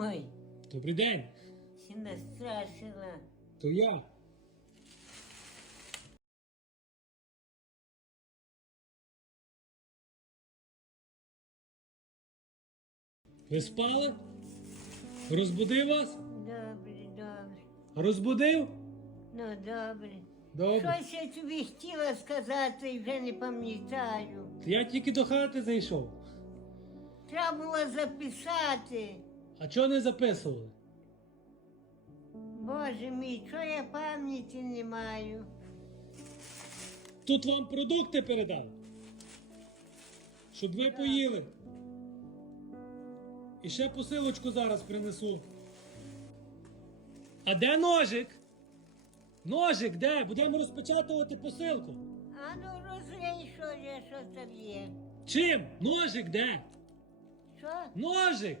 Ой, Добрий день. ще настрашила. То я. Ви спали? Розбудив вас? Добре, добре. Розбудив? Ну, добре. Добре. Щось я тобі хотіла сказати і вже не пам'ятаю. Я тільки до хати зайшов. Треба було записати. А чого не записували? Боже мій, що я пам'яті не маю. Тут вам продукти передав. Щоб ви поїли. І ще посилочку зараз принесу. А де ножик? Ножик, де? Будемо розпечатувати посилку. А ну розглянь, що є, що там є. Чим? Ножик де? Що? Ножик!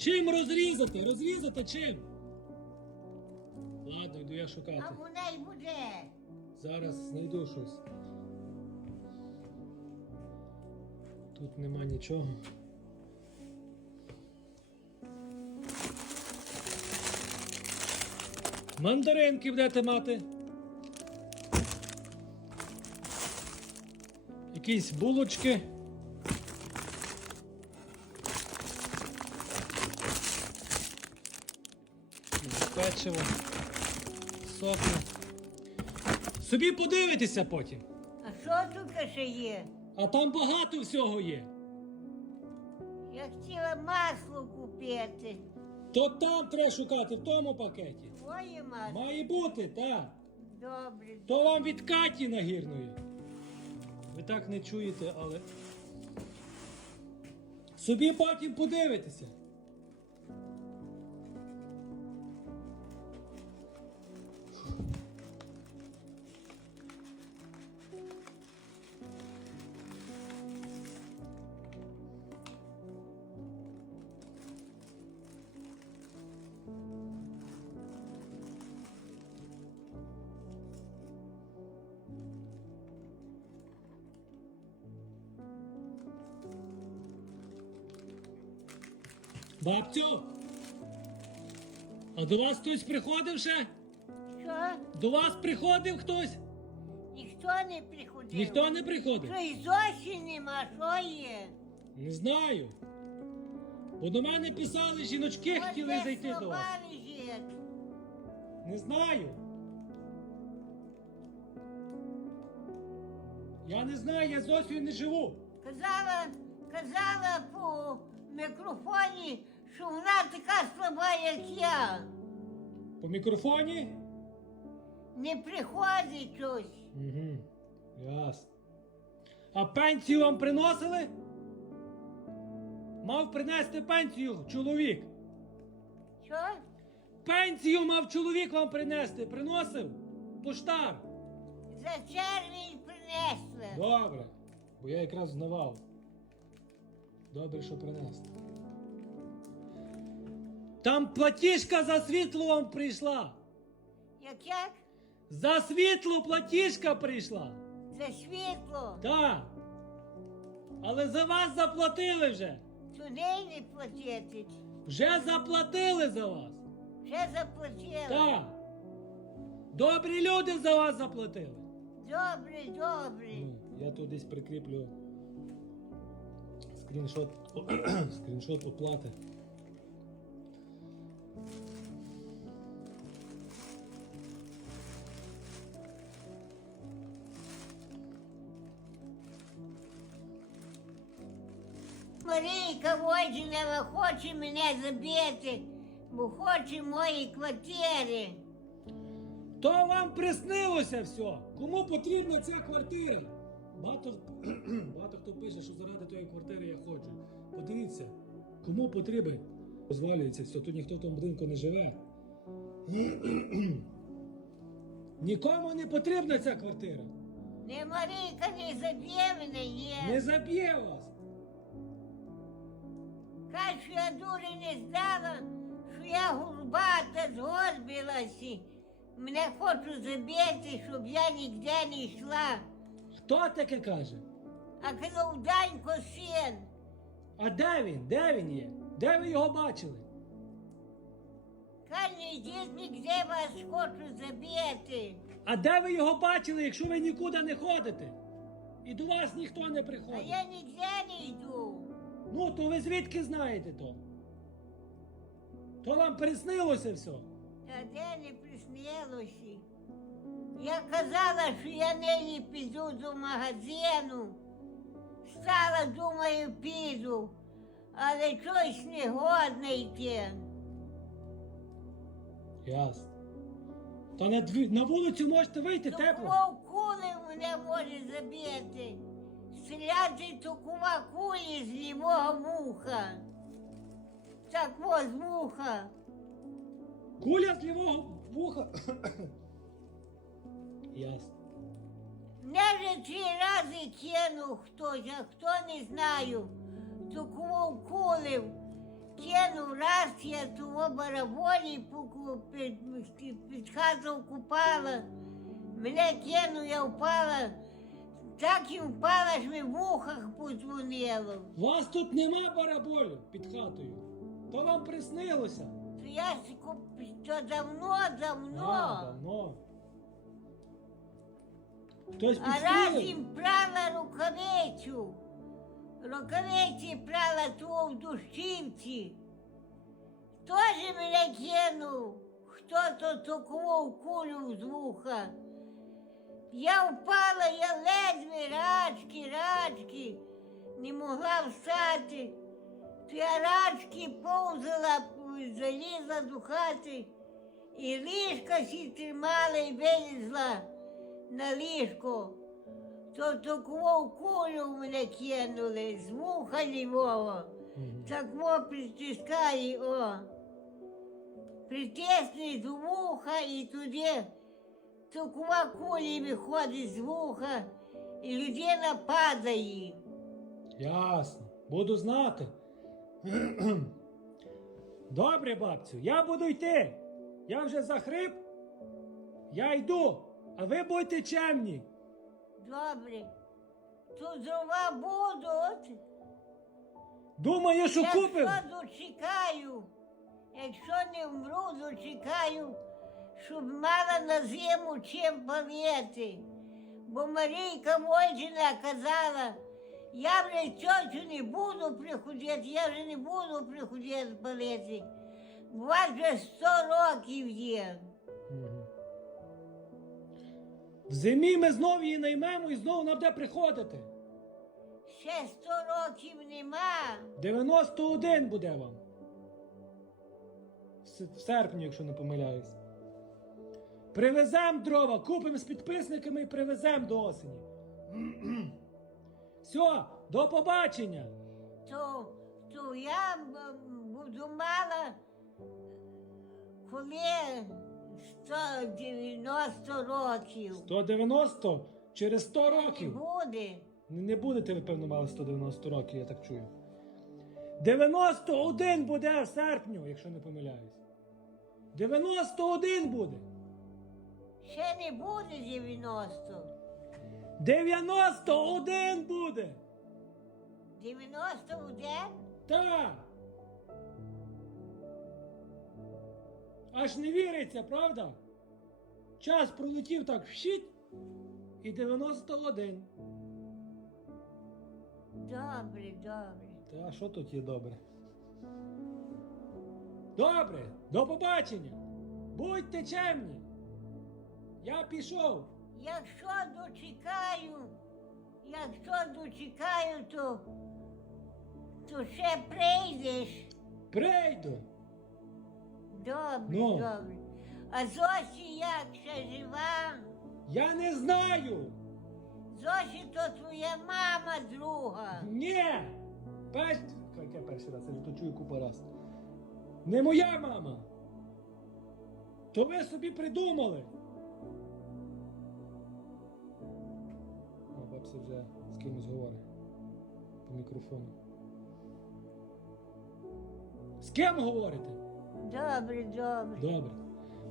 Чим розрізати? Розрізати чим? Ладно, йду я А шукати. вона й буде. Зараз знайду щось. Тут нема нічого. Мандаринки будете мати. Якісь булочки. Печиво. Соки. Собі подивитися потім. А що тут ще є? А там багато всього є. Я хотіла масло купити. То там треба шукати, в тому пакеті. Твоє масло. Має бути, так. Добре. То вам від Каті нагірної. Ви так не чуєте, але. Собі потім подивитися. Бабцю! А до вас хтось приходив ще? Що? До вас приходив хтось? Ніхто не приходив. Ніхто не приходив? Що і зовсім нема, що є? Не знаю. Бо до мене писали, жіночки Ось хотіли де зайти до слова вас. лежить. Не знаю. Я не знаю, я з Зосею не живу. Казала, казала по мікрофоні, що вона така слаба, як я. По мікрофоні? Не приходить щось. Угу. Ясно. А пенсію вам приносили? Мав принести пенсію чоловік. Що? Пенсію мав чоловік вам принести. Приносив? Поштар. За червень принесла. Добре. Бо я якраз знавав. Добре, що принесли. Там платіжка за світло вам прийшла. Як як? За світло платіжка прийшла. За світло. Так. Але за вас заплатили вже. Туди не платити. Вже заплатили за вас. Вже заплатила. Так. Добрі люди за вас заплатили. Добре, добре. Ну, я тут десь прикріплю скріншот, скріншот оплати. Марійка Войчинова хоче мене забити, бо хоче мої квартири. То вам приснилося все. Кому потрібна ця квартира? Багато, багато хто пише, що заради тої квартири я ходжу. Подивіться, кому потрібен. Розвалюється все, тут ніхто в тому будинку не живе. Нікому не потрібна ця квартира. Не Марійка не заб'є мене є. Не заб'є вас. Що я дури не здала, що я гурбата згорбилася. Мене хочуть забити, щоб я ніде не йшла. Хто таке каже? А коли Данько син, А де він? Де він є? Де ви його бачили? Каже, йдіть нігде вас хочу забити. А де ви його бачили, якщо ви нікуди не ходите? І до вас ніхто не А приходить. я нігде не йду. Ну, то ви звідки знаєте то? То вам приснилося все. Та де не приснилося. Я казала, що я нині піду до магазину. Стала, думаю, піду, але щось не годне йти. Ясно. Та на, дві... на вулицю можете вийти тепло. Кули мене може забити. Стріляти такова кулі з лівого вуха. Так ось вуха. Куля з лівого вуха. Ясно. Мене вже три рази кинув хтось, а хто не знаю. Такого кулив. Кинув раз, я того бараболі пуку- під, під, під хату купала. Мене кинув, я впала. Так і впала, що в вухах подзвонило. Вас тут нема бараболю під хатою. То вам приснилося. То я то давно, давно. А, давно. Хтось А раз підстроїв? їм прала рукавицю. Рукавиці прала ту в дощівці. Тоже мене кинув. Хто то таку кулю з вуха. Я впала, я ледве рачки, рачки, не могла встати. Я рачки повзала, залізла до хати, і ліжка сі тримала і вилізла на ліжко. То таку кулю в мене кинули, з вуха лівого. Так во притискає, о. Притисне до вуха і туди такова кулі виходить з вуха, і людина падає. Ясно. Буду знати. Добре, бабцю, я буду йти. Я вже захрип. Я йду. А ви будьте чемні. Добре. Тут дрова будуть. Думаю, що купив. дочекаю, якщо не вмру, дочекаю, щоб мала на зиму чим палити. Бо Марійка Войчина казала, я вже тьотю не буду приходити, я вже не буду приходити палити. У вас вже сто років є. В зимі ми знову її наймемо і знову вона буде приходити. Ще сто років нема. 91 буде вам. В с- В серпні, якщо не помиляюсь. Привеземо дрова, купимо з підписниками і привеземо до осені. Все, до побачення. то, то я б- буду мала, коли 190 років. 190 через 100 Не років. буде. Не не будете ви, певно, мали 190 років, я так чую. 91 буде в серпню, якщо не помиляюсь. 91 буде. Ще не буде 90. 91 буде. 91? Так. Аж не віриться, правда? Час пролетів так вщить і 91. Добре, добре. Та що тут є добре? Добре, до побачення. Будьте чемні. Я пішов. Якщо дочекаю, якщо дочекаю, то, то ще прийдеш. Прийду. Добре, Ну. добре. А Зосі як ще жива? Я не знаю. Зосі то твоя мама друга. Ні. Перш... Як я перший раз, я вже то чую купу раз. Не моя мама. То ви собі придумали. О, бабця вже з кимось говорить по мікрофону. З ким говорите? Добре, добре. Добре.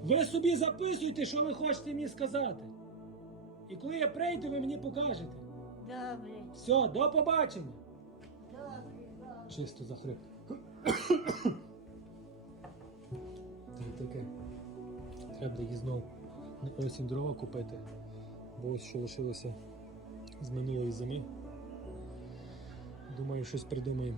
Ви собі записуйте, що ви хочете мені сказати. І коли я прийду, ви мені покажете. Добре, Все, до побачення. добре, добре. чисто захрип. Та й таке. Треба її знов на осінь дрова купити. Бо ось що лишилося з минулої зими. Думаю, щось придумаємо.